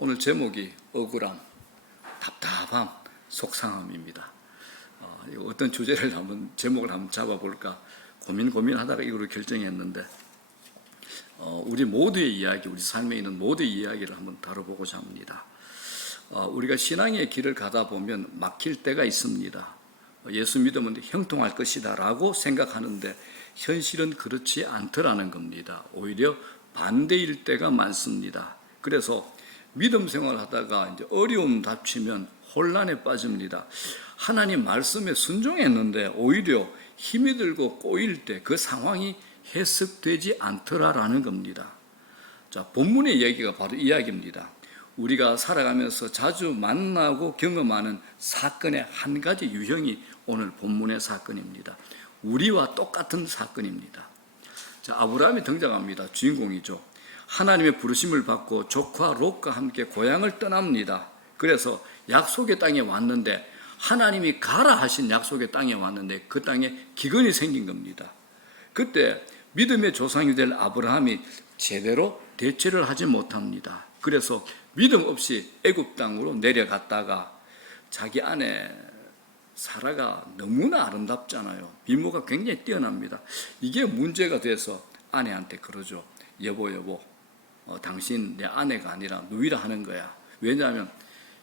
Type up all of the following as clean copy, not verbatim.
오늘 제목이 억울함, 답답함, 속상함입니다. 어떤 주제를 제목을 한번 잡아볼까 고민하다가 이거를 결정했는데, 우리 모두의 이야기, 우리 삶에 있는 모두의 이야기를 한번 다뤄보고자 합니다. 우리가 신앙의 길을 가다 보면 막힐 때가 있습니다. 예수 믿으면 형통할 것이다 라고 생각하는데 현실은 그렇지 않더라는 겁니다. 오히려 반대일 때가 많습니다. 그래서 믿음 생활하다가 이제 어려움 닥치면 혼란에 빠집니다. 하나님 말씀에 순종했는데 오히려 힘이 들고 꼬일 때 그 상황이 해석되지 않더라라는 겁니다. 자, 본문의 얘기가 바로 이 이야기입니다. 우리가 살아가면서 자주 만나고 경험하는 사건의 한 가지 유형이 오늘 본문의 사건입니다. 우리와 똑같은 사건입니다. 자, 아브라함이 등장합니다. 주인공이죠. 하나님의 부르심을 받고 조카 롯과 함께 고향을 떠납니다. 그래서 약속의 땅에 왔는데, 하나님이 가라 하신 약속의 땅에 왔는데 그 땅에 기근이 생긴 겁니다. 그때 믿음의 조상이 될 아브라함이 제대로 대처를 하지 못합니다. 그래서 믿음 없이 애굽 땅으로 내려갔다가 자기 아내 사라가 너무나 아름답잖아요. 미모가 굉장히 뛰어납니다. 이게 문제가 돼서 아내한테 그러죠. 여보, 당신 내 아내가 아니라 누이라 하는 거야. 왜냐하면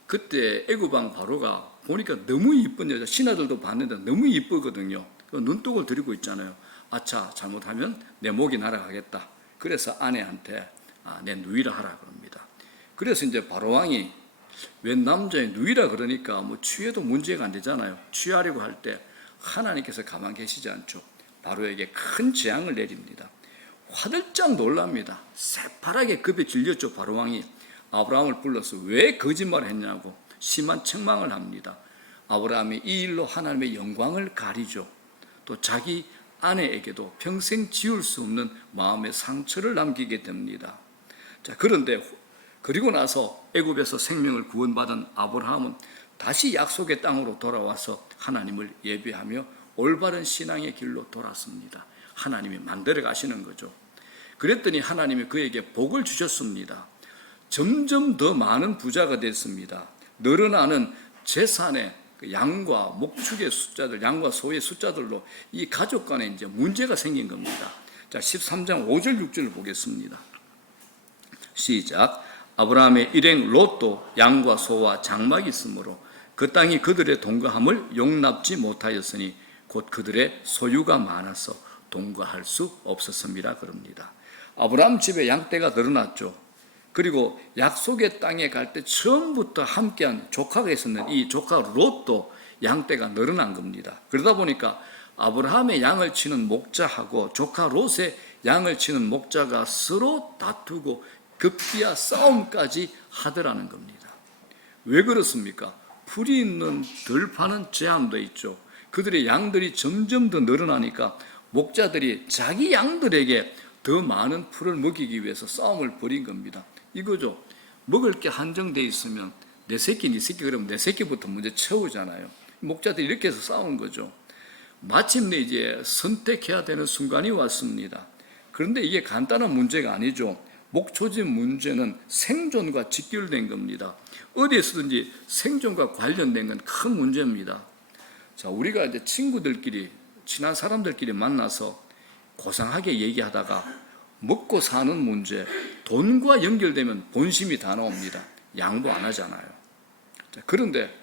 그때 애굽 왕 바로가 보니까 너무 이쁜 여자, 신하들도 봤는데 너무 이쁘거든요. 눈독을 들이고 있잖아요. 아차, 잘못하면 내 목이 날아가겠다. 그래서 아내한테 내 누이라 하라 그럽니다. 그래서 이제 바로 왕이 웬 남자의 누이라 그러니까 뭐 취해도 문제가 안 되잖아요. 취하려고 할 때 하나님께서 가만 계시지 않죠. 바로에게 큰 재앙을 내립니다. 화들짝 놀랍니다. 새파랗게 급에 질렸죠. 바로 왕이 아브라함을 불러서 왜 거짓말을 했냐고 심한 책망을 합니다. 아브라함이 이 일로 하나님의 영광을 가리죠. 또 자기 아내에게도 평생 지울 수 없는 마음의 상처를 남기게 됩니다. 자, 그런데 그리고 나서 애굽에서 생명을 구원받은 아브라함은 다시 약속의 땅으로 돌아와서 하나님을 예배하며 올바른 신앙의 길로 돌았습니다. 하나님이 만들어 가시는 거죠. 그랬더니 하나님이 그에게 복을 주셨습니다. 점점 더 많은 부자가 됐습니다. 늘어나는 재산의 양과 목축의 숫자들, 양과 소의 숫자들로 이 가족 간에 이제 문제가 생긴 겁니다. 자, 13장 5절 6절을 보겠습니다. 시작. 아브라함의 일행 롯도 양과 소와 장막이 있으므로 그 땅이 그들의 동거함을 용납지 못하였으니 곧 그들의 소유가 많아서 동거할 수 없었습니다. 그럽니다. 아브라함 집에 양떼가 늘어났죠. 그리고 약속의 땅에 갈 때 처음부터 함께한 조카가 있었는데 이 조카 롯도 양떼가 늘어난 겁니다. 그러다 보니까 아브라함의 양을 치는 목자하고 조카 롯의 양을 치는 목자가 서로 다투고 급기야 싸움까지 하더라는 겁니다. 왜 그렇습니까? 풀이 있는 들판은 제한돼 있죠. 그들의 양들이 점점 더 늘어나니까 목자들이 자기 양들에게 더 많은 풀을 먹이기 위해서 싸움을 벌인 겁니다. 이거죠. 먹을 게 한정돼 있으면 내 새끼, 네 새끼 그러면 내 새끼부터 먼저 채우잖아요. 목자들이 이렇게 해서 싸운 거죠. 마침내 이제 선택해야 되는 순간이 왔습니다. 그런데 이게 간단한 문제가 아니죠. 목초지 문제는 생존과 직결된 겁니다. 어디에서든지 생존과 관련된 건 큰 문제입니다. 자, 우리가 이제 친구들끼리, 친한 사람들끼리 만나서 고상하게 얘기하다가 먹고 사는 문제, 돈과 연결되면 본심이 다 나옵니다. 양보 안 하잖아요. 자, 그런데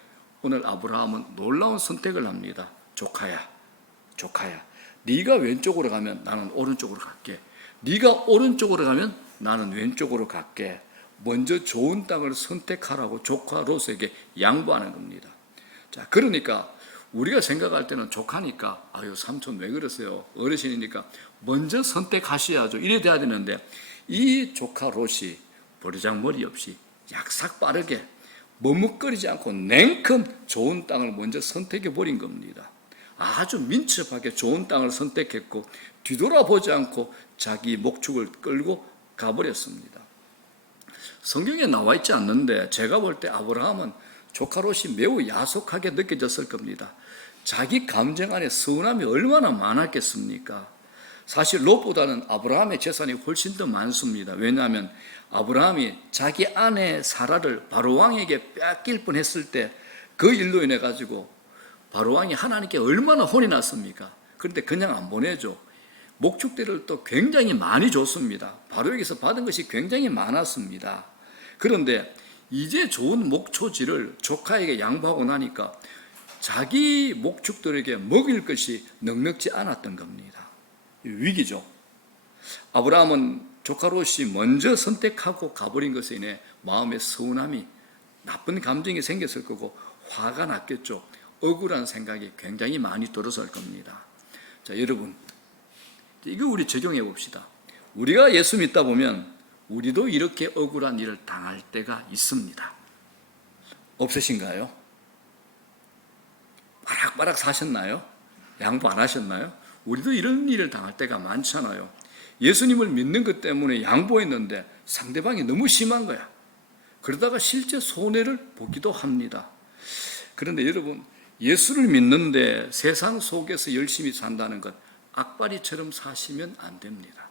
오늘 아브라함은 놀라운 선택을 합니다. 조카야, 네가 왼쪽으로 가면 나는 오른쪽으로 갈게. 네가 오른쪽으로 가면 나는 왼쪽으로 갈게. 먼저 좋은 땅을 선택하라고 조카 롯에게 양보하는 겁니다. 자, 그러니까 우리가 생각할 때는 조카니까 아유 삼촌 왜 그러세요? 어르신이니까 먼저 선택하셔야죠. 이래 돼야 되는데 이 조카 롯이 버르장머리 없이 약삭 빠르게 머뭇거리지 않고 냉큼 좋은 땅을 먼저 선택해 버린 겁니다. 아주 민첩하게 좋은 땅을 선택했고 뒤돌아보지 않고 자기 목축을 끌고 가버렸습니다. 성경에 나와 있지 않는데 제가 볼 때 아브라함은 조카 롯이 매우 야속하게 느껴졌을 겁니다. 자기 감정 안에 서운함이 얼마나 많았겠습니까? 사실 롯보다는 아브라함의 재산이 훨씬 더 많습니다. 왜냐하면 아브라함이 자기 아내 사라를 바로왕에게 뺏길 뻔했을 때 그 일로 인해 가지고 바로왕이 하나님께 얼마나 혼이 났습니까? 그런데 그냥 안 보내죠. 목축대를 또 굉장히 많이 줬습니다. 바로에게서 받은 것이 굉장히 많았습니다. 그런데 이제 좋은 목초지를 조카에게 양보하고 나니까 자기 목축들에게 먹일 것이 넉넉지 않았던 겁니다. 위기죠. 아브라함은 조카 롯이 먼저 선택하고 가버린 것에 인해 마음의 서운함이, 나쁜 감정이 생겼을 거고 화가 났겠죠. 억울한 생각이 굉장히 많이 들었을 겁니다. 자, 여러분, 이거 우리 적용해 봅시다. 우리가 예수 믿다 보면 우리도 이렇게 억울한 일을 당할 때가 있습니다. 없으신가요? 바락바락 사셨나요? 양보 안 하셨나요? 우리도 이런 일을 당할 때가 많잖아요. 예수님을 믿는 것 때문에 양보했는데 상대방이 너무 심한 거야. 그러다가 실제 손해를 보기도 합니다. 그런데 여러분, 예수를 믿는데 세상 속에서 열심히 산다는 것, 악바리처럼 사시면 안 됩니다.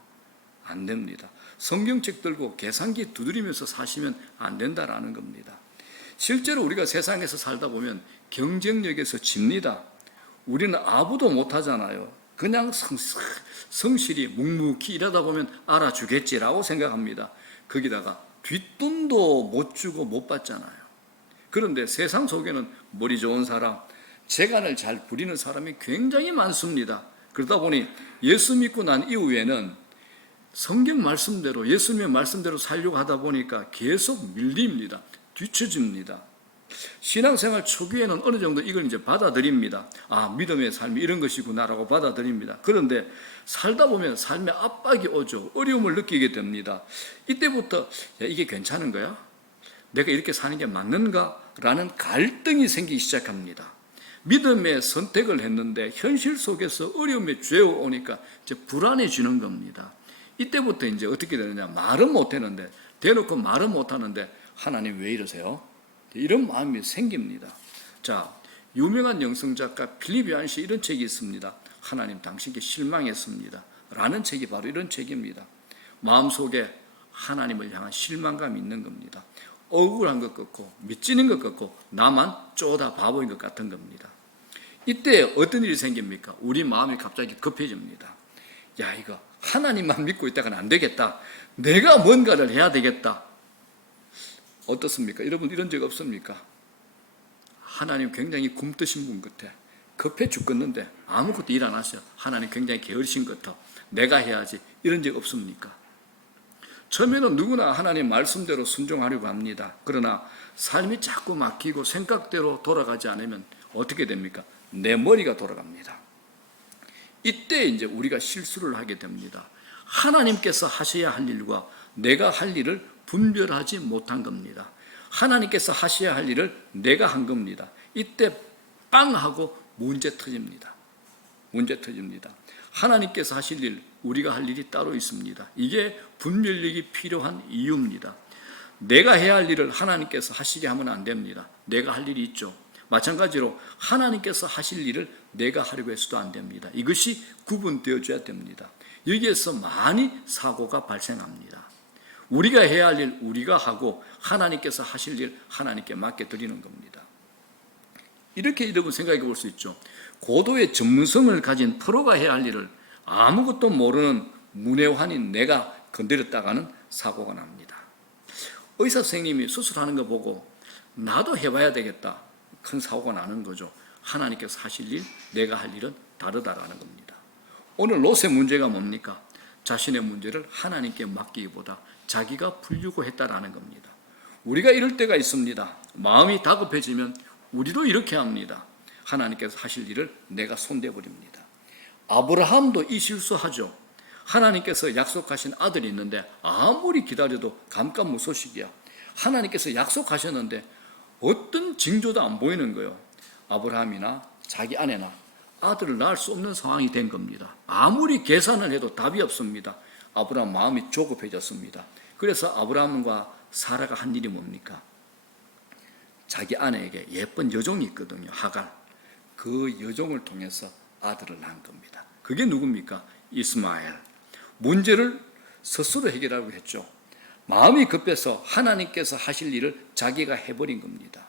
안 됩니다. 성경책 들고 계산기 두드리면서 사시면 안 된다라는 겁니다. 실제로 우리가 세상에서 살다 보면 경쟁력에서 집니다. 우리는 아무도 못하잖아요. 그냥 성실히 묵묵히 일하다 보면 알아주겠지라고 생각합니다. 거기다가 뒷돈도 못 주고 못 받잖아요. 그런데 세상 속에는 머리 좋은 사람, 재간을 잘 부리는 사람이 굉장히 많습니다. 그러다 보니 예수 믿고 난 이후에는 성경 말씀대로, 예수님의 말씀대로 살려고 하다 보니까 계속 밀립니다. 뒤처집니다. 신앙생활 초기에는 어느 정도 이걸 이제 받아들입니다. 아, 믿음의 삶이 이런 것이구나라고 받아들입니다. 그런데 살다 보면 삶의 압박이 오죠. 어려움을 느끼게 됩니다. 이때부터 야, 이게 괜찮은 거야? 내가 이렇게 사는 게 맞는가? 라는 갈등이 생기기 시작합니다. 믿음의 선택을 했는데 현실 속에서 어려움에 죄어오니까 이제 불안해지는 겁니다. 이때부터 이제 어떻게 되느냐? 말은 못하는데, 대놓고 말은 못하는데 하나님 왜 이러세요? 이런 마음이 생깁니다. 자, 유명한 영성작가 필립 요한시 이런 책이 있습니다. 하나님 당신께 실망했습니다. 라는 책이 바로 이런 책입니다. 마음속에 하나님을 향한 실망감이 있는 겁니다. 억울한 것 같고 미치는 것 같고 나만 쪼다 바보인 것 같은 겁니다. 이때 어떤 일이 생깁니까? 우리 마음이 갑자기 급해집니다. 야, 이거 하나님만 믿고 있다가는 안 되겠다. 내가 뭔가를 해야 되겠다. 어떻습니까? 여러분 이런 적 없습니까? 하나님 굉장히 굼뜨신 분 같아. 급해 죽겠는데 아무것도 일 안 하셔. 하나님 굉장히 게으르신 것 같아. 내가 해야지. 이런 적 없습니까? 처음에는 누구나 하나님 말씀대로 순종하려고 합니다. 그러나 삶이 자꾸 막히고 생각대로 돌아가지 않으면 어떻게 됩니까? 내 머리가 돌아갑니다. 이때 이제 우리가 실수를 하게 됩니다. 하나님께서 하셔야 할 일과 내가 할 일을 분별하지 못한 겁니다. 하나님께서 하셔야 할 일을 내가 한 겁니다. 이때 빵 하고 문제 터집니다. 문제 터집니다. 하나님께서 하실 일, 우리가 할 일이 따로 있습니다. 이게 분별력이 필요한 이유입니다. 내가 해야 할 일을 하나님께서 하시게 하면 안 됩니다. 내가 할 일이 있죠. 마찬가지로 하나님께서 하실 일을 내가 하려고 해서도 안 됩니다. 이것이 구분되어져야 됩니다. 여기에서 많이 사고가 발생합니다. 우리가 해야 할 일 우리가 하고 하나님께서 하실 일 하나님께 맡겨드리는 겁니다. 이렇게 여러분 생각해 볼 수 있죠. 고도의 전문성을 가진 프로가 해야 할 일을 아무것도 모르는 문외환인 내가 건드렸다가는 사고가 납니다. 의사 선생님이 수술하는 거 보고 나도 해봐야 되겠다. 큰 사고가 나는 거죠. 하나님께서 하실 일, 내가 할 일은 다르다라는 겁니다. 오늘 롯의 문제가 뭡니까? 자신의 문제를 하나님께 맡기기보다 자기가 풀려고 했다라는 겁니다. 우리가 이럴 때가 있습니다. 마음이 다급해지면 우리도 이렇게 합니다. 하나님께서 하실 일을 내가 손대버립니다. 아브라함도 이 실수하죠. 하나님께서 약속하신 아들이 있는데 아무리 기다려도 감감무소식이야. 하나님께서 약속하셨는데 어떤 징조도 안 보이는 거예요. 아브라함이나 자기 아내나 아들을 낳을 수 없는 상황이 된 겁니다. 아무리 계산을 해도 답이 없습니다. 아브라함 마음이 조급해졌습니다. 그래서 아브라함과 사라가 한 일이 뭡니까? 자기 아내에게 예쁜 여종이 있거든요. 하갈. 그 여종을 통해서 아들을 낳은 겁니다. 그게 누굽니까? 이스마엘. 문제를 스스로 해결하려고 했죠. 마음이 급해서 하나님께서 하실 일을 자기가 해버린 겁니다.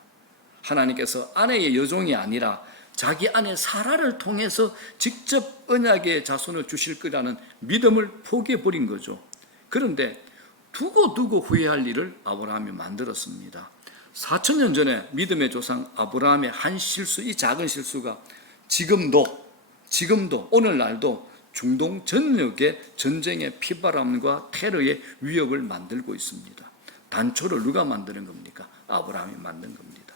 하나님께서 아내의 여종이 아니라 자기 아내 사라를 통해서 직접 언약의 자손을 주실 거라는 믿음을 포기해버린 거죠. 그런데 두고 후회할 일을 아브라함이 만들었습니다. 4,000년 전에 믿음의 조상 아브라함의 한 실수, 이 작은 실수가 지금도 오늘날도 중동 전역의 전쟁의 피바람과 테러의 위협을 만들고 있습니다. 단초를 누가 만드는 겁니까? 아브라함이 만든 겁니다.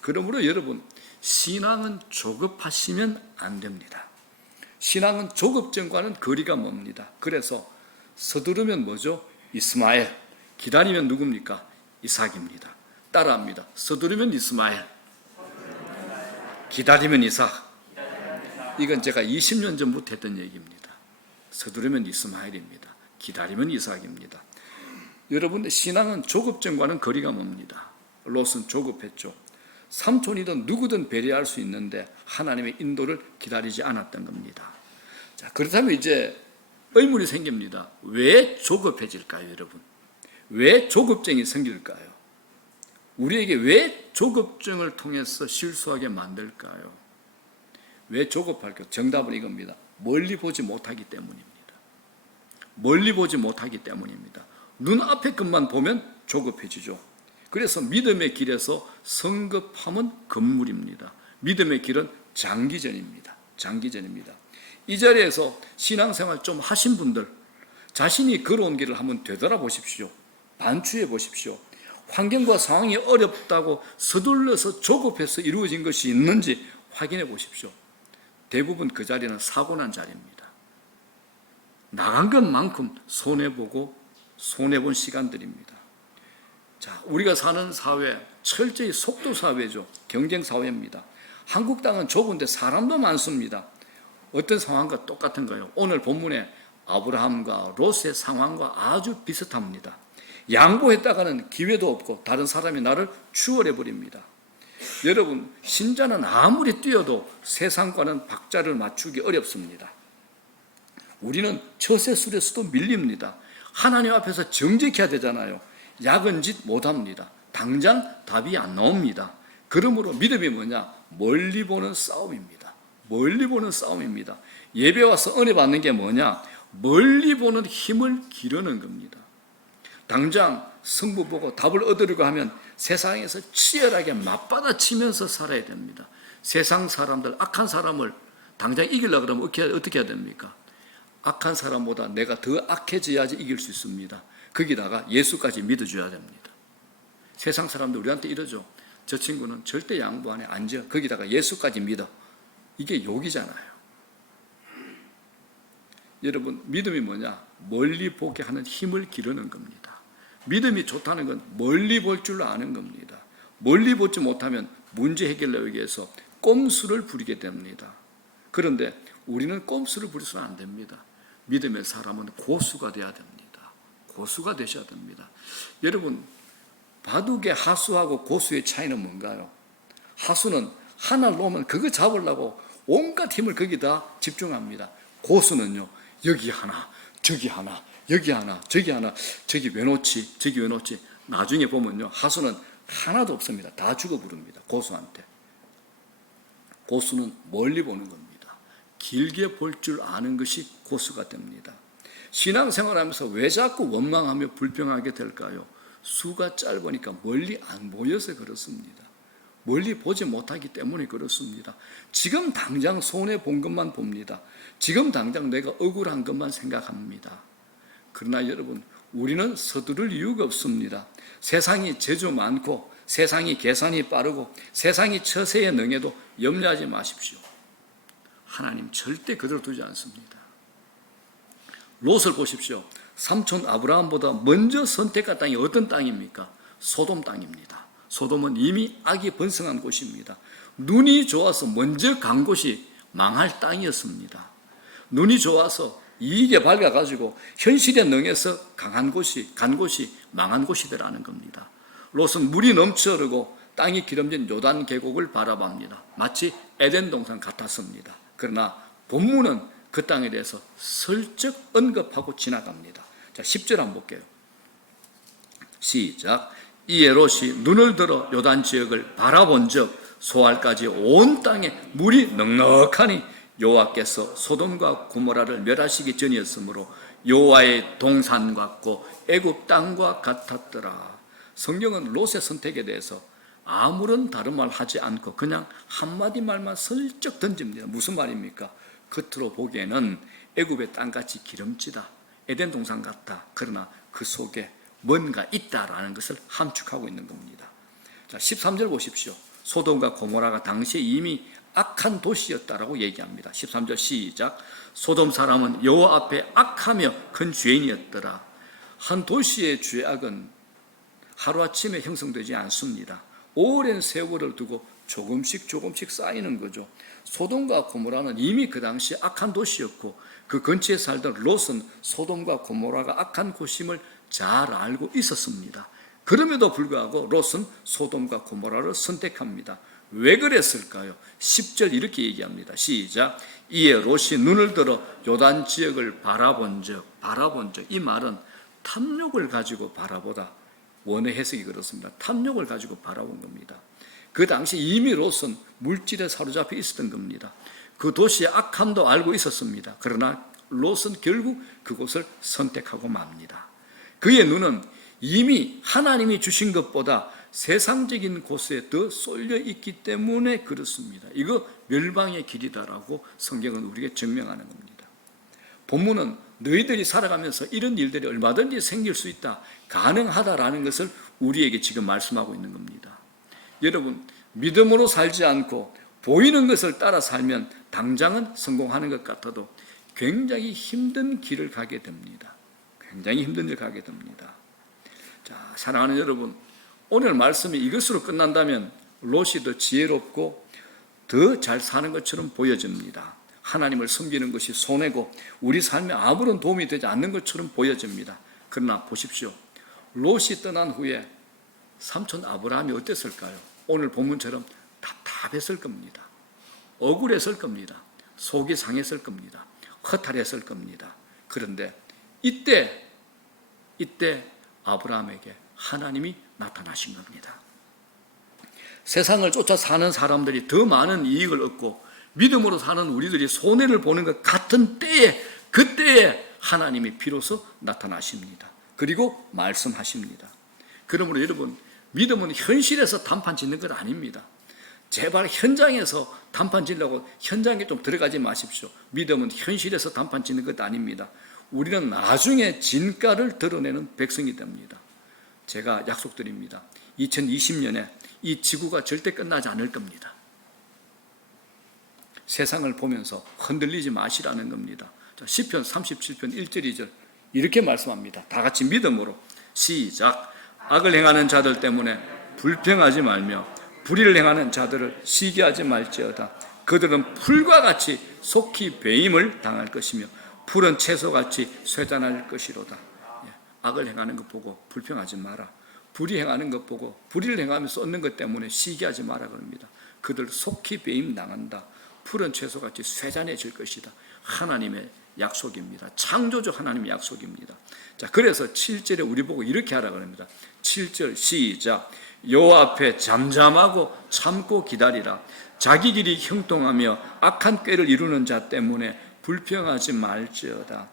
그러므로 여러분, 신앙은 조급하시면 안 됩니다. 신앙은 조급증과는 거리가 멉니다. 그래서 서두르면 뭐죠? 이스마엘. 기다리면 누굽니까? 이삭입니다. 따라합니다. 서두르면 이스마엘, 기다리면 이삭. 이건 제가 20년 전부터 했던 얘기입니다. 서두르면 이스마엘입니다. 기다리면 이삭입니다. 여러분, 신앙은 조급증과는 거리가 멉니다. 롯은 조급했죠. 삼촌이든 누구든 배려할 수 있는데 하나님의 인도를 기다리지 않았던 겁니다. 자, 그렇다면 이제 의문이 생깁니다. 왜 조급해질까요, 여러분? 왜 조급증이 생길까요? 우리에게 왜 조급증을 통해서 실수하게 만들까요? 왜 조급할까요? 정답은 이겁니다. 멀리 보지 못하기 때문입니다. 멀리 보지 못하기 때문입니다. 눈앞의 것만 보면 조급해지죠. 그래서 믿음의 길에서 성급함은 금물입니다. 믿음의 길은 장기전입니다. 이 자리에서 신앙생활 좀 하신 분들, 자신이 걸어온 길을 한번 되돌아보십시오. 반추해 보십시오. 환경과 상황이 어렵다고 서둘러서 조급해서 이루어진 것이 있는지 확인해 보십시오. 대부분 그 자리는 사고난 자리입니다. 나간 것만큼 손해본 시간들입니다. 자, 우리가 사는 사회, 철저히 속도 사회죠. 경쟁 사회입니다. 한국 땅은 좁은데 사람도 많습니다. 어떤 상황과 똑같은가요? 오늘 본문에 아브라함과 롯의 상황과 아주 비슷합니다. 양보했다가는 기회도 없고 다른 사람이 나를 추월해 버립니다. 여러분, 신자는 아무리 뛰어도 세상과는 박자를 맞추기 어렵습니다. 우리는 처세술에서도 밀립니다. 하나님 앞에서 정직해야 되잖아요. 야근 짓 못합니다. 당장 답이 안 나옵니다. 그러므로 믿음이 뭐냐? 멀리 보는 싸움입니다. 예배 와서 은혜 받는 게 뭐냐? 멀리 보는 힘을 기르는 겁니다. 당장 승부 보고 답을 얻으려고 하면 세상에서 치열하게 맞받아치면서 살아야 됩니다. 세상 사람들, 악한 사람을 당장 이기려고 그러면 어떻게 해야 됩니까? 악한 사람보다 내가 더 악해져야지 이길 수 있습니다. 거기다가 예수까지 믿어줘야 됩니다. 세상 사람들 우리한테 이러죠. 저 친구는 절대 양보 안 해, 안 져. 거기다가 예수까지 믿어. 이게 욕이잖아요. 여러분, 믿음이 뭐냐? 멀리 보게 하는 힘을 기르는 겁니다. 믿음이 좋다는 건 멀리 볼 줄 아는 겁니다. 멀리 보지 못하면 문제 해결을 위해서 꼼수를 부리게 됩니다. 그런데 우리는 꼼수를 부려서는 안 됩니다. 믿음의 사람은 고수가 돼야 됩니다. 고수가 되셔야 됩니다. 여러분, 바둑의 하수하고 고수의 차이는 뭔가요? 하수는 하나를 놓으면 그거 잡으려고 온갖 힘을 거기다 집중합니다. 고수는요, 여기 하나, 저기 하나, 여기 하나, 저기 하나, 저기 왜 놓지, 저기 왜 놓지. 나중에 보면요, 하수는 하나도 없습니다. 다 죽어 부릅니다. 고수한테. 고수는 멀리 보는 겁니다. 길게 볼 줄 아는 것이 고수가 됩니다. 신앙생활하면서 왜 자꾸 원망하며 불평하게 될까요? 수가 짧으니까 멀리 안 보여서 그렇습니다. 멀리 보지 못하기 때문에 그렇습니다. 지금 당장 손해본 것만 봅니다. 지금 당장 내가 억울한 것만 생각합니다. 그러나 여러분, 우리는 서두를 이유가 없습니다. 세상이 재주 많고 세상이 계산이 빠르고 세상이 처세에 능해도 염려하지 마십시오. 하나님 절대 그대로 두지 않습니다. 롯을 보십시오. 삼촌 아브라함보다 먼저 선택한 땅이 어떤 땅입니까? 소돔 땅입니다. 소돔은 이미 악이 번성한 곳입니다. 눈이 좋아서 먼저 간 곳이 망할 땅이었습니다. 눈이 좋아서 이익에 밝아가지고 현실에 능해서 간 곳이 망한 곳이더라는 겁니다. 롯은 물이 넘쳐 흐르고 땅이 기름진 요단 계곡을 바라봅니다. 마치 에덴 동산 같았습니다. 그러나 본문은 그 땅에 대해서 슬쩍 언급하고 지나갑니다. 자, 10절 한번 볼게요. 시작. 이에 롯이 눈을 들어 요단 지역을 바라본 적 소알까지 온 땅에 물이 넉넉하니 여호와께서 소돔과 고모라를 멸하시기 전이었으므로 여호와의 동산 같고 애굽 땅과 같았더라. 성경은 롯의 선택에 대해서 아무런 다른 말 하지 않고 그냥 한마디 말만 슬쩍 던집니다. 무슨 말입니까? 겉으로 보기에는 애굽의 땅같이 기름지다, 에덴 동산 같다. 그러나 그 속에 뭔가 있다라는 것을 함축하고 있는 겁니다. 자, 13절 보십시오. 소돔과 고모라가 당시에 이미 악한 도시였다라고 얘기합니다. 13절 시작. 소돔 사람은 여호와 앞에 악하며 큰 죄인이었더라. 한 도시의 죄악은 하루아침에 형성되지 않습니다. 오랜 세월을 두고 조금씩 쌓이는 거죠. 소돔과 고모라는 이미 그 당시 악한 도시였고 그 근처에 살던 롯은 소돔과 고모라가 악한 곳임을 잘 알고 있었습니다. 그럼에도 불구하고 롯은 소돔과 고모라를 선택합니다. 왜 그랬을까요? 10절 이렇게 얘기합니다. 시작. 이에 롯이 눈을 들어 요단 지역을 바라본 적. 이 말은 탐욕을 가지고 바라보다. 원의 해석이 그렇습니다. 탐욕을 가지고 바라본 겁니다. 그 당시 이미 롯은 물질에 사로잡혀 있었던 겁니다. 그 도시의 악함도 알고 있었습니다. 그러나 롯은 결국 그곳을 선택하고 맙니다. 그의 눈은 이미 하나님이 주신 것보다 세상적인 곳에 더 쏠려 있기 때문에 그렇습니다. 이거 멸망의 길이다라고 성경은 우리에게 증명하는 겁니다. 본문은 너희들이 살아가면서 이런 일들이 얼마든지 생길 수 있다, 가능하다라는 것을 우리에게 지금 말씀하고 있는 겁니다. 여러분, 믿음으로 살지 않고 보이는 것을 따라 살면 당장은 성공하는 것 같아도 굉장히 힘든 길을 가게 됩니다. 자, 사랑하는 여러분, 오늘 말씀이 이것으로 끝난다면 롯이 더 지혜롭고 더 잘 사는 것처럼 보여집니다. 하나님을 섬기는 것이 손해고 우리 삶에 아무런 도움이 되지 않는 것처럼 보여집니다. 그러나 보십시오. 롯이 떠난 후에 삼촌 아브라함이 어땠을까요? 오늘 본문처럼 답답했을 겁니다. 억울했을 겁니다. 속이 상했을 겁니다. 허탈했을 겁니다. 그런데 이때 아브라함에게 하나님이 나타나신 겁니다. 세상을 쫓아 사는 사람들이 더 많은 이익을 얻고 믿음으로 사는 우리들이 손해를 보는 것 같은 때에, 그때에 하나님이 비로소 나타나십니다. 그리고 말씀하십니다. 그러므로 여러분, 믿음은 현실에서 단판 짓는 것 아닙니다. 제발 현장에서 단판 짓려고 현장에 좀 들어가지 마십시오. 믿음은 현실에서 단판 짓는 것 아닙니다. 우리는 나중에 진가를 드러내는 백성이 됩니다. 제가 약속드립니다. 2020년에 이 지구가 절대 끝나지 않을 겁니다. 세상을 보면서 흔들리지 마시라는 겁니다. 자, 시편 37편 1절 2절 이렇게 말씀합니다. 다 같이 믿음으로 시작. 악을 행하는 자들 때문에 불평하지 말며 불의를 행하는 자들을 시기하지 말지어다. 그들은 풀과 같이 속히 배임을 당할 것이며 푸른 채소같이 쇠잔할 것이로다. 악을 행하는 것 보고 불평하지 마라. 불의 행하는 것 보고 불의를 행하면서 얻는 것 때문에 시기하지 마라 그럽니다. 그들 속히 배임 당한다. 푸른 채소같이 쇠잔해질 것이다. 하나님의 약속입니다. 창조주 하나님의 약속입니다. 자, 그래서 7절에 우리 보고 이렇게 하라 그럽니다. 7절 시작. 여호와 앞에 잠잠하고 참고 기다리라. 자기 길이 형통하며 악한 꾀를 이루는 자 때문에 불평하지 말지어다.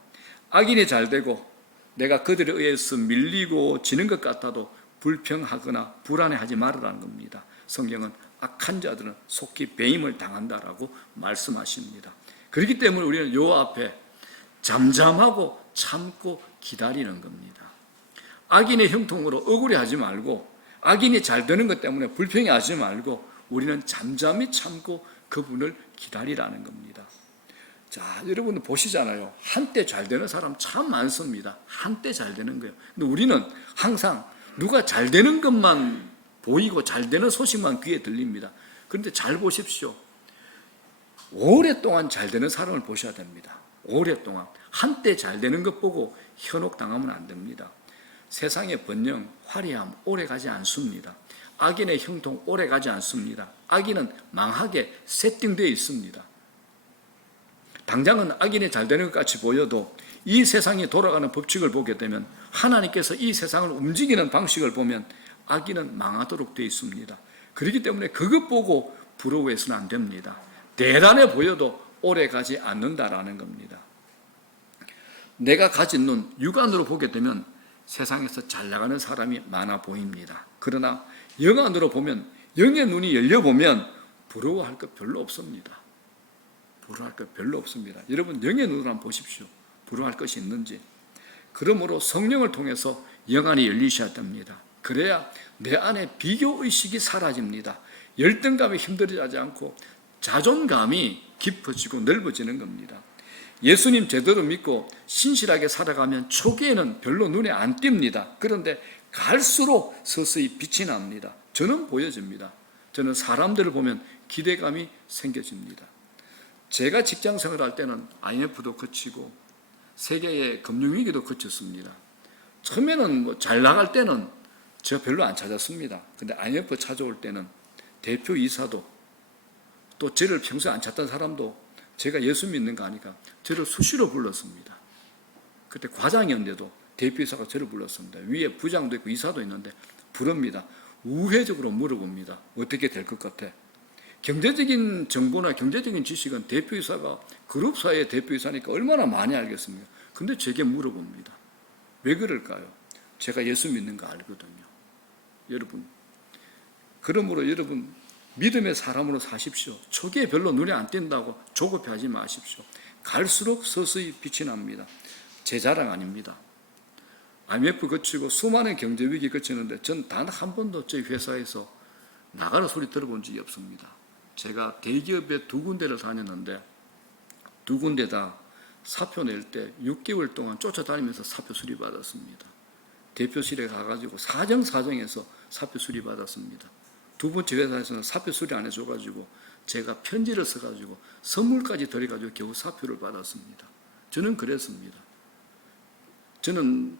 악인이 잘되고 내가 그들에 의해서 밀리고 지는 것 같아도 불평하거나 불안해하지 말으라는 겁니다. 성경은 악한 자들은 속히 배임을 당한다라고 말씀하십니다. 그렇기 때문에 우리는 여호와 앞에 잠잠하고 참고 기다리는 겁니다. 악인의 형통으로 억울해하지 말고 악인이 잘 되는 것 때문에 불평해하지 말고 우리는 잠잠히 참고 그분을 기다리라는 겁니다. 자, 여러분 보시잖아요. 한때 잘 되는 사람 참 많습니다. 한때 잘 되는 거예요. 근데 우리는 항상 누가 잘 되는 것만 보이고 잘 되는 소식만 귀에 들립니다. 그런데 잘 보십시오. 오랫동안 잘 되는 사람을 보셔야 됩니다. 오랫동안. 한때 잘 되는 것 보고 현혹당하면 안 됩니다. 세상의 번영, 화려함 오래 가지 않습니다. 악인의 형통 오래 가지 않습니다. 악인은 망하게 세팅되어 있습니다. 당장은 악인이 잘 되는 것 같이 보여도 이 세상이 돌아가는 법칙을 보게 되면, 하나님께서 이 세상을 움직이는 방식을 보면 악인은 망하도록 되어 있습니다. 그렇기 때문에 그것 보고 부러워해서는 안 됩니다. 대단해 보여도 오래 가지 않는다라는 겁니다. 내가 가진 눈, 육안으로 보게 되면 세상에서 잘 나가는 사람이 많아 보입니다. 그러나 영안으로 보면, 영의 눈이 열려보면 부러워할 것 별로 없습니다. 부러워할 것 별로 없습니다. 여러분, 영의 눈으로 한번 보십시오. 부러워할 것이 있는지. 그러므로 성령을 통해서 영안이 열리셔야 됩니다. 그래야 내 안에 비교의식이 사라집니다. 열등감이 힘들어하지 않고 자존감이 깊어지고 넓어지는 겁니다. 예수님 제대로 믿고 신실하게 살아가면 초기에는 별로 눈에 안 띕니다. 그런데 갈수록 서서히 빛이 납니다. 저는 보여집니다. 저는 사람들을 보면 기대감이 생겨집니다. 제가 직장 생활할 때는 IMF도 거치고 세계의 금융위기도 거쳤습니다. 처음에는 잘 나갈 때는 제가 별로 안 찾았습니다. 근데 IMF 찾아올 때는 대표이사도, 또 저를 평소에 안 찾던 사람도 제가 예수 믿는 거 아니까 저를 수시로 불렀습니다. 그때 과장이었는데도 대표이사가 저를 불렀습니다. 위에 부장도 있고 이사도 있는데 부릅니다. 우회적으로 물어봅니다. 어떻게 될 것 같아? 경제적인 정보나 경제적인 지식은 대표이사가 그룹사의 대표이사니까 얼마나 많이 알겠습니까? 근데 제게 물어봅니다. 왜 그럴까요? 제가 예수 믿는 거 알거든요. 여러분, 그러므로 여러분, 믿음의 사람으로 사십시오. 초기에 별로 눈에 안 띈다고 조급해하지 마십시오. 갈수록 서서히 빛이 납니다. 제 자랑 아닙니다. IMF 거치고 수많은 경제위기 거치는데 전 단 한 번도 저희 회사에서 나가는 소리 들어본 적이 없습니다. 제가 대기업에 2군데를 다녔는데 2군데 다 사표 낼 때 6개월 동안 쫓아다니면서 사표 수리받았습니다. 대표실에 가가지고 사정사정해서 사표 수리받았습니다. 2번째 회사에서는 사표 수리 안 해줘가지고 제가 편지를 써가지고 선물까지 드려가지고 겨우 사표를 받았습니다. 저는 그랬습니다. 저는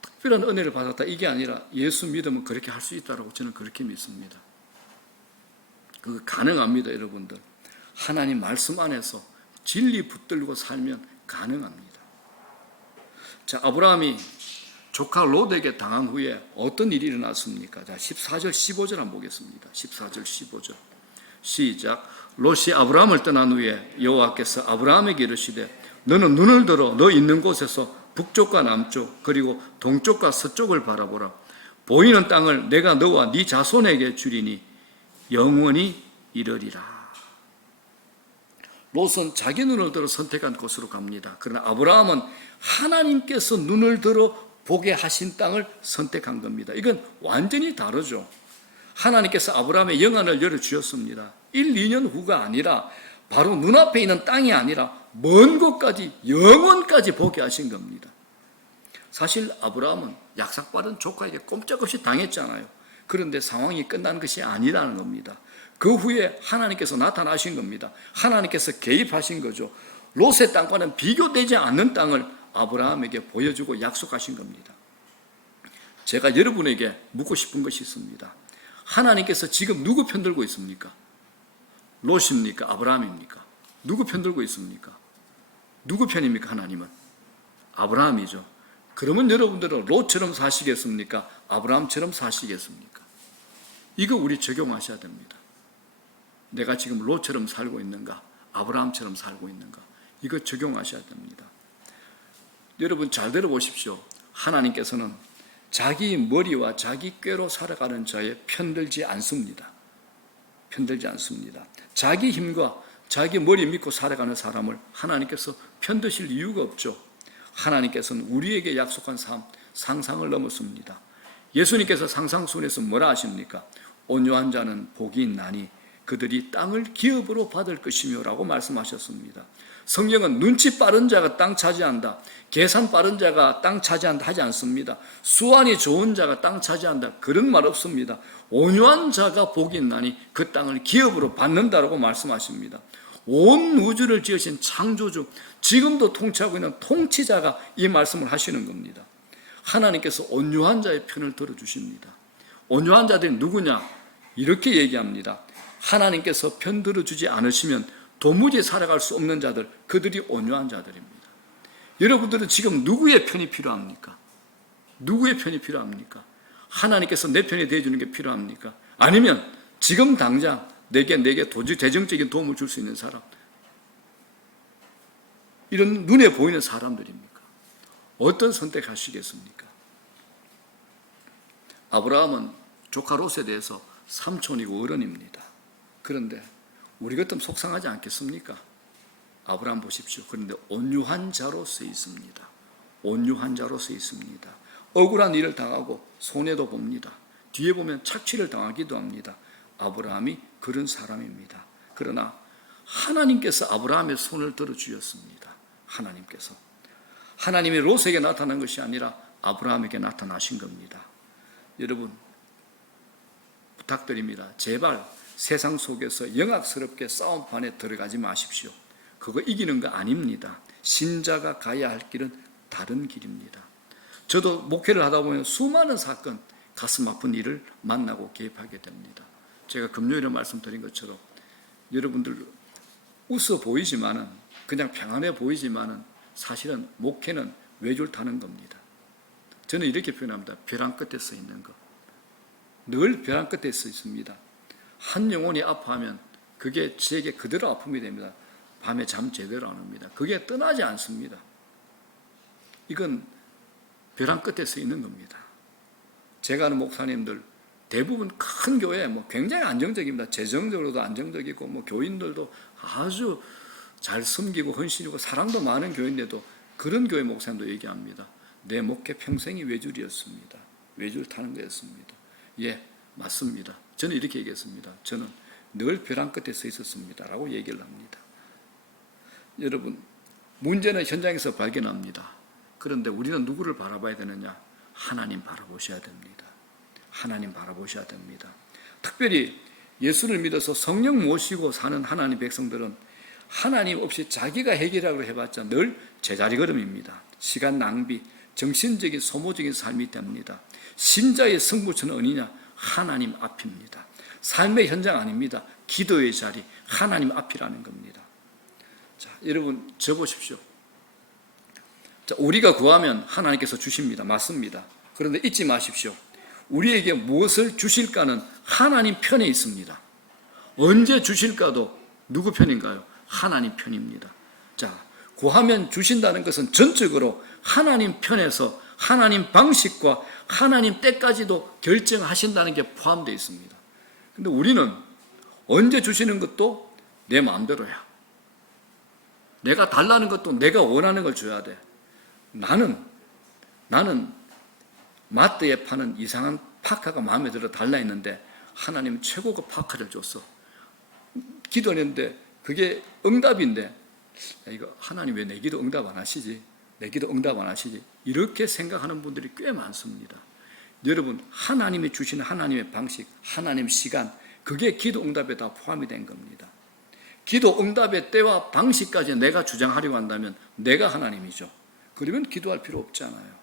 특별한 은혜를 받았다 이게 아니라 예수 믿으면 그렇게 할 수 있다라고 저는 그렇게 믿습니다. 그거 가능합니다, 여러분들. 하나님 말씀 안에서 진리 붙들고 살면 가능합니다. 자, 아브라함이 조카 롯에게 당한 후에 어떤 일이 일어났습니까? 자, 14절, 15절 한번 보겠습니다. 14절, 15절. 시작. 롯이 아브라함을 떠난 후에 여호와께서 아브라함에게 이르시되 너는 눈을 들어 너 있는 곳에서 북쪽과 남쪽 그리고 동쪽과 서쪽을 바라보라. 보이는 땅을 내가 너와 네 자손에게 주리니 영원히 이르리라. 롯은 자기 눈을 들어 선택한 곳으로 갑니다. 그러나 아브라함은 하나님께서 눈을 들어 보게 하신 땅을 선택한 겁니다. 이건 완전히 다르죠. 하나님께서 아브라함의 영안을 열어주셨습니다. 1, 2년 후가 아니라 바로 눈앞에 있는 땅이 아니라 먼 곳까지 영원까지 보게 하신 겁니다. 사실 아브라함은 약삭받은 조카에게 꼼짝없이 당했잖아요. 그런데 상황이 끝난 것이 아니라는 겁니다. 그 후에 하나님께서 나타나신 겁니다. 하나님께서 개입하신 거죠. 롯의 땅과는 비교되지 않는 땅을 아브라함에게 보여주고 약속하신 겁니다. 제가 여러분에게 묻고 싶은 것이 있습니다. 하나님께서 지금 누구 편들고 있습니까? 롯입니까? 아브라함입니까? 누구 편들고 있습니까? 누구 편입니까? 하나님은? 아브라함이죠. 그러면 여러분들은 롯처럼 사시겠습니까? 아브라함처럼 사시겠습니까? 이거 우리 적용하셔야 됩니다. 내가 지금 롯처럼 살고 있는가? 아브라함처럼 살고 있는가? 이거 적용하셔야 됩니다. 여러분 잘 들어보십시오. 하나님께서는 자기 머리와 자기 꾀로 살아가는 자에 편들지 않습니다. 편들지 않습니다. 자기 힘과 자기 머리 믿고 살아가는 사람을 하나님께서 편드실 이유가 없죠. 하나님께서는 우리에게 약속한 삶, 상상을 넘었습니다. 예수님께서 상상순에서 뭐라 하십니까? 온유한 자는 복이 있나니 그들이 땅을 기업으로 받을 것이며 라고 말씀하셨습니다. 성경은 눈치 빠른 자가 땅 차지한다, 계산 빠른 자가 땅 차지한다 하지 않습니다. 수완이 좋은 자가 땅 차지한다 그런 말 없습니다. 온유한 자가 복이 있나니 그 땅을 기업으로 받는다라고 말씀하십니다. 온 우주를 지으신 창조주, 지금도 통치하고 있는 통치자가 이 말씀을 하시는 겁니다. 하나님께서 온유한 자의 편을 들어주십니다. 온유한 자들이 누구냐? 이렇게 얘기합니다. 하나님께서 편 들어주지 않으시면 도무지 살아갈 수 없는 자들, 그들이 온유한 자들입니다. 여러분들은 지금 누구의 편이 필요합니까? 누구의 편이 필요합니까? 하나님께서 내 편이 되어주는 게 필요합니까? 아니면 지금 당장 내게 도저히 재정적인 도움을 줄 수 있는 사람, 이런 눈에 보이는 사람들입니까? 어떤 선택하시겠습니까? 아브라함은 조카 롯에 대해서 삼촌이고 어른입니다. 그런데 우리 같으면 속상하지 않겠습니까? 아브라함 보십시오. 그런데 온유한 자로 쓰여 있습니다. 온유한 자로 쓰여 있습니다. 억울한 일을 당하고 손해도 봅니다. 뒤에 보면 착취를 당하기도 합니다. 아브라함이 그런 사람입니다. 그러나 하나님께서 아브라함의 손을 들어주셨습니다. 하나님께서. 하나님이 롯에게 나타난 것이 아니라 아브라함에게 나타나신 겁니다. 여러분, 부탁드립니다. 제발 세상 속에서 영악스럽게 싸움판에 들어가지 마십시오. 그거 이기는 거 아닙니다. 신자가 가야 할 길은 다른 길입니다. 저도 목회를 하다 보면 수많은 사건, 가슴 아픈 일을 만나고 개입하게 됩니다. 제가 금요일에 말씀드린 것처럼 여러분들 웃어 보이지만은, 그냥 평안해 보이지만은 사실은 목회는 외줄 타는 겁니다. 저는 이렇게 표현합니다. 벼랑 끝에 서 있는 것. 늘 벼랑 끝에 서 있습니다. 한 영혼이 아파하면 그게 제게 그대로 아픔이 됩니다. 밤에 잠 제대로 안 옵니다. 그게 떠나지 않습니다. 이건 벼랑 끝에 서 있는 겁니다. 제가 아는 목사님들 대부분 큰 교회 굉장히 안정적입니다. 재정적으로도 안정적이고 교인들도 아주 잘 섬기고 헌신이고 사랑도 많은 교회인데도 그런 교회 목사님도 얘기합니다. 내 목회 평생이 외줄이었습니다. 외줄 타는 거였습니다. 예, 맞습니다. 저는 이렇게 얘기했습니다. 저는 늘 벼랑 끝에 서 있었습니다. 라고 얘기를 합니다. 여러분, 문제는 현장에서 발견합니다. 그런데 우리는 누구를 바라봐야 되느냐? 하나님 바라보셔야 됩니다. 하나님 바라보셔야 됩니다. 특별히 예수를 믿어서 성령 모시고 사는 하나님 백성들은 하나님 없이 자기가 해결하려고 해봤자 늘 제자리 걸음입니다. 시간 낭비, 정신적인 소모적인 삶이 됩니다. 신자의 승부처는 어디냐? 하나님 앞입니다. 삶의 현장 아닙니다. 기도의 자리, 하나님 앞이라는 겁니다. 자, 여러분 저 보십시오. 자, 우리가 구하면 하나님께서 주십니다. 맞습니다. 그런데 잊지 마십시오. 우리에게 무엇을 주실까는 하나님 편에 있습니다. 언제 주실까도 누구 편인가요? 하나님 편입니다. 자, 구하면 주신다는 것은 전적으로 하나님 편에서 하나님 방식과 하나님 때까지도 결정하신다는 게 포함되어 있습니다. 근데 우리는 언제 주시는 것도 내 마음대로야. 내가 달라는 것도 내가 원하는 걸 줘야 돼. 나는 마트에 파는 이상한 파카가 마음에 들어 달라 했는데 하나님 최고급 파카를 줬어. 기도했는데 그게 응답인데, 이거 하나님 왜 내 기도 응답 안 하시지? 내 기도 응답 안 하시지? 이렇게 생각하는 분들이 꽤 많습니다. 여러분, 하나님이 주시는 하나님의 방식, 하나님 시간, 그게 기도 응답에 다 포함이 된 겁니다. 기도 응답의 때와 방식까지 내가 주장하려고 한다면 내가 하나님이죠. 그러면 기도할 필요 없잖아요.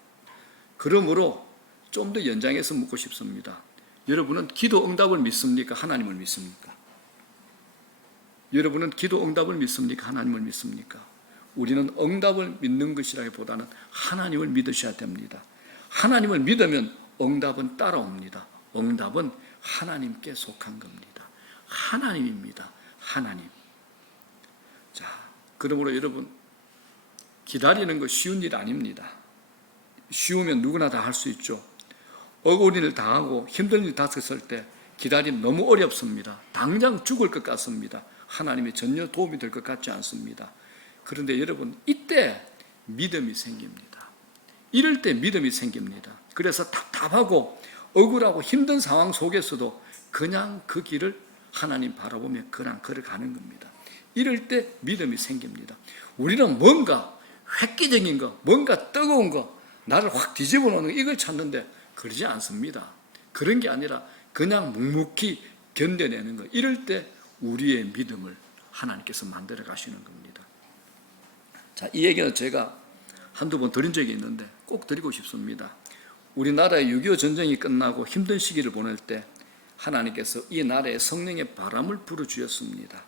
그러므로 좀 더 연장해서 묻고 싶습니다. 여러분은 기도 응답을 믿습니까? 하나님을 믿습니까? 여러분은 기도 응답을 믿습니까? 하나님을 믿습니까? 우리는 응답을 믿는 것이라기보다는 하나님을 믿으셔야 됩니다. 하나님을 믿으면 응답은 따라옵니다. 응답은 하나님께 속한 겁니다. 하나님입니다. 하나님. 자, 그러므로 여러분, 기다리는 거 쉬운 일 아닙니다. 쉬우면 누구나 다 할 수 있죠. 억울한 일 당하고 힘든 일 닥쳤을 때 기다림 너무 어렵습니다. 당장 죽을 것 같습니다. 하나님이 전혀 도움이 될 것 같지 않습니다. 그런데 여러분, 이때 믿음이 생깁니다. 이럴 때 믿음이 생깁니다. 그래서 답답하고 억울하고 힘든 상황 속에서도 그냥 그 길을 하나님 바라보며 그냥 걸어가는 겁니다. 이럴 때 믿음이 생깁니다. 우리는 뭔가 획기적인 거, 뭔가 뜨거운 거, 나를 확 뒤집어 놓는 이걸 찾는데 그러지 않습니다. 그런 게 아니라 그냥 묵묵히 견뎌내는 거. 이럴 때 우리의 믿음을 하나님께서 만들어 가시는 겁니다. 자, 이 얘기는 제가 한두 번 드린 적이 있는데 꼭 드리고 싶습니다. 우리나라의 6.25 전쟁이 끝나고 힘든 시기를 보낼 때 하나님께서 이 나라에 성령의 바람을 불어주셨습니다.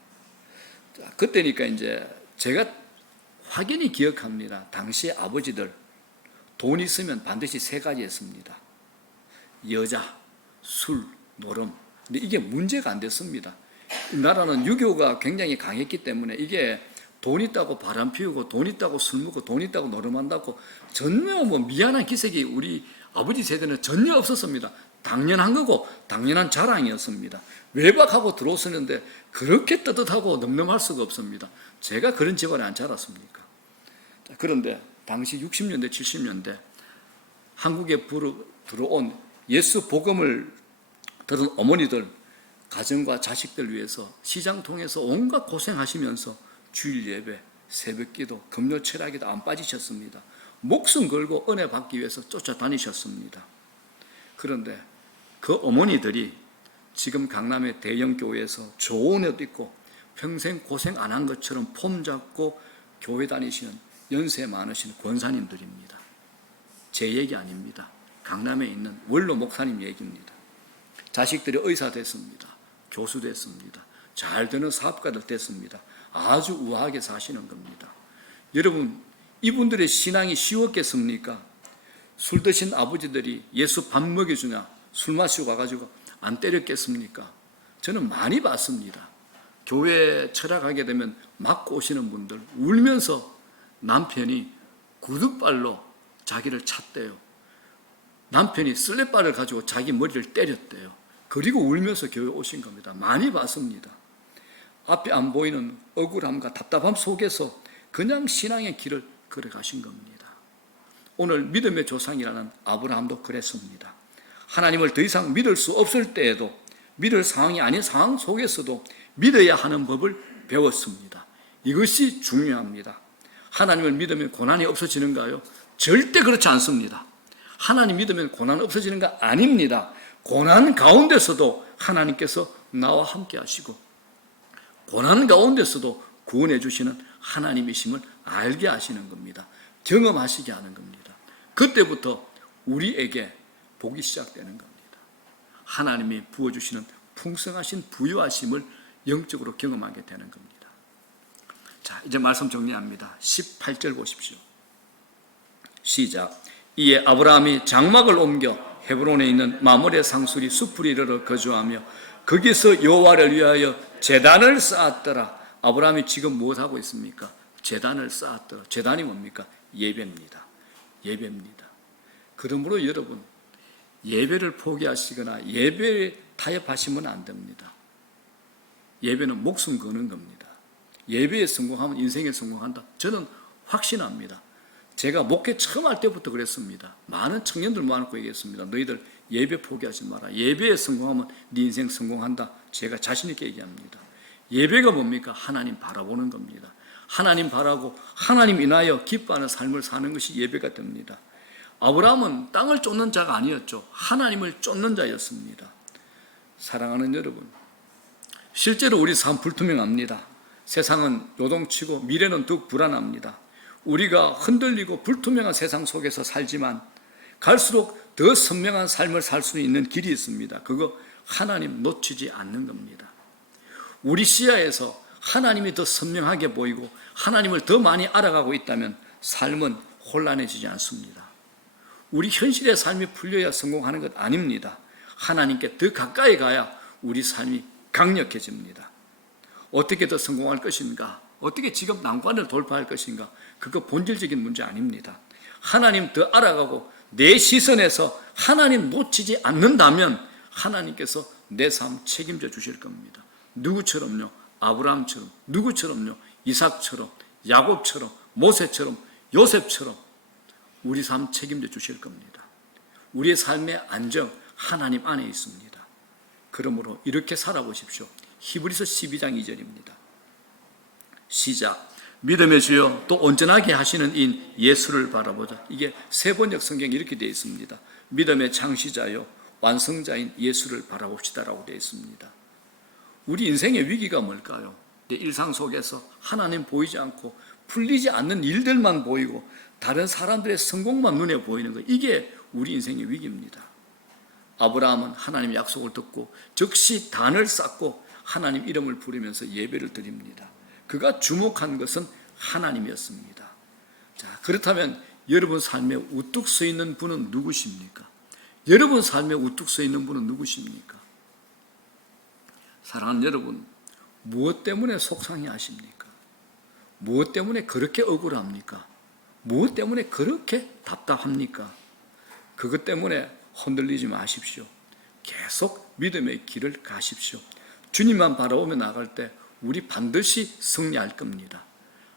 그때니까 이제 제가 확연히 기억합니다. 당시 아버지들 돈 있으면 반드시 세 가지 했습니다. 여자, 술, 노름. 근데 이게 문제가 안 됐습니다. 이 나라는 유교가 굉장히 강했기 때문에 이게 돈 있다고 바람 피우고 돈 있다고 술 먹고 돈 있다고 노름한다고 전혀 뭐 미안한 기색이 우리 아버지 세대는 전혀 없었습니다. 당연한 거고 당연한 자랑이었습니다. 외박하고 들어오셨는데 그렇게 뜨뜻하고 늠름할 수가 없습니다. 제가 그런 집안에 안 자랐습니까? 그런데 당시 60년대 70년대 한국에 들어온 예수 복음을 들은 어머니들 가정과 자식들 위해서 시장 통해서 온갖 고생하시면서 주일 예배, 새벽기도, 금요 철학에도 안 빠지셨습니다. 목숨 걸고 은혜 받기 위해서 쫓아다니셨습니다. 그런데 그 어머니들이 지금 강남의 대형 교회에서 좋은 옷 입고 평생 고생 안 한 것처럼 폼 잡고 교회 다니시는 연세 많으신 권사님들입니다. 제 얘기 아닙니다. 강남에 있는 원로 목사님 얘기입니다. 자식들이 의사 됐습니다. 교수 됐습니다. 잘 되는 사업가들 됐습니다. 아주 우아하게 사시는 겁니다. 여러분, 이분들의 신앙이 쉬웠겠습니까? 술 드신 아버지들이 예수 밥 먹여주냐, 술 마시고 와가지고 안 때렸겠습니까? 저는 많이 봤습니다. 교회 철학하게 되면 맞고 오시는 분들 울면서 남편이 구둣발로 자기를 찼대요. 남편이 쓸레발을 가지고 자기 머리를 때렸대요. 그리고 울면서 교회 오신 겁니다. 많이 봤습니다. 앞에 안 보이는 억울함과 답답함 속에서 그냥 신앙의 길을 걸어가신 겁니다. 오늘 믿음의 조상이라는 아브라함도 그랬습니다. 하나님을 더 이상 믿을 수 없을 때에도 믿을 상황이 아닌 상황 속에서도 믿어야 하는 법을 배웠습니다. 이것이 중요합니다. 하나님을 믿으면 고난이 없어지는가요? 절대 그렇지 않습니다. 하나님 믿으면 고난 없어지는 거 아닙니다. 고난 가운데서도 하나님께서 나와 함께 하시고 고난 가운데서도 구원해 주시는 하나님이심을 알게 하시는 겁니다. 경험하시게 하는 겁니다. 그때부터 우리에게 복이 시작되는 겁니다. 하나님이 부어주시는 풍성하신 부유하심을 영적으로 경험하게 되는 겁니다. 자, 이제 말씀 정리합니다. 18절 보십시오. 시작. 이에 아브라함이 장막을 옮겨 헤브론에 있는 마므레 상수리 숲으로 이르러 거주하며 거기서 여호와를 위하여 제단을 쌓았더라. 아브라함이 지금 무엇하고 있습니까? 제단을 쌓았더라. 제단이 뭡니까? 예배입니다. 예배입니다. 그러므로 여러분, 예배를 포기하시거나 예배에 타협하시면 안 됩니다. 예배는 목숨 거는 겁니다. 예배에 성공하면 인생에 성공한다. 저는 확신합니다. 제가 목회 처음 할 때부터 그랬습니다. 많은 청년들 모아놓고 얘기했습니다. 너희들 예배 포기하지 마라. 예배에 성공하면 네 인생 성공한다. 제가 자신 있게 얘기합니다. 예배가 뭡니까? 하나님 바라보는 겁니다. 하나님 바라고 하나님 인하여 기뻐하는 삶을 사는 것이 예배가 됩니다. 아브라함은 땅을 쫓는 자가 아니었죠. 하나님을 쫓는 자였습니다. 사랑하는 여러분, 실제로 우리 삶 불투명합니다. 세상은 요동치고 미래는 더욱 불안합니다. 우리가 흔들리고 불투명한 세상 속에서 살지만 갈수록 더 선명한 삶을 살 수 있는 길이 있습니다. 그거 하나님 놓치지 않는 겁니다. 우리 시야에서 하나님이 더 선명하게 보이고 하나님을 더 많이 알아가고 있다면 삶은 혼란해지지 않습니다. 우리 현실의 삶이 풀려야 성공하는 것 아닙니다. 하나님께 더 가까이 가야 우리 삶이 강력해집니다. 어떻게 더 성공할 것인가? 어떻게 지금 난관을 돌파할 것인가? 그거 본질적인 문제 아닙니다. 하나님 더 알아가고 내 시선에서 하나님 놓치지 않는다면 하나님께서 내 삶 책임져 주실 겁니다. 누구처럼요? 아브라함처럼, 누구처럼요? 이삭처럼, 야곱처럼, 모세처럼, 요셉처럼 우리 삶 책임져 주실 겁니다. 우리의 삶의 안정 하나님 안에 있습니다. 그러므로 이렇게 살아보십시오. 히브리서 12장 2절입니다. 시작. 믿음의 주여 또 온전하게 하시는 인 예수를 바라보자. 이게 세번역 성경에 이렇게 되어 있습니다. 믿음의 창시자요 완성자인 예수를 바라봅시다라고 되어 있습니다. 우리 인생의 위기가 뭘까요? 내 일상 속에서 하나님 보이지 않고 풀리지 않는 일들만 보이고 다른 사람들의 성공만 눈에 보이는 것, 이게 우리 인생의 위기입니다. 아브라함은 하나님의 약속을 듣고 즉시 단을 쌓고 하나님 이름을 부르면서 예배를 드립니다. 그가 주목한 것은 하나님이었습니다. 자, 그렇다면 여러분 삶에 우뚝 서 있는 분은 누구십니까? 여러분 삶에 우뚝 서 있는 분은 누구십니까? 사랑하는 여러분, 무엇 때문에 속상해 하십니까? 무엇 때문에 그렇게 억울합니까? 무엇 때문에 그렇게 답답합니까? 그것 때문에 흔들리지 마십시오. 계속 믿음의 길을 가십시오. 주님만 바라보며 나갈 때 우리 반드시 승리할 겁니다.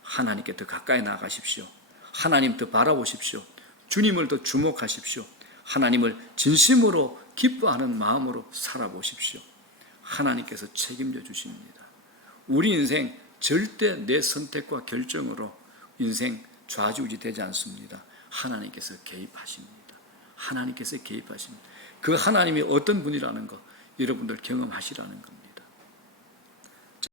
하나님께 더 가까이 나가십시오. 하나님 더 바라보십시오. 주님을 더 주목하십시오. 하나님을 진심으로 기뻐하는 마음으로 살아보십시오. 하나님께서 책임져 주십니다. 우리 인생 절대 내 선택과 결정으로 인생 좌지우지 되지 않습니다. 하나님께서 개입하십니다. 하나님께서 개입하십니다. 그 하나님이 어떤 분이라는 거 여러분들 경험하시라는 겁니다.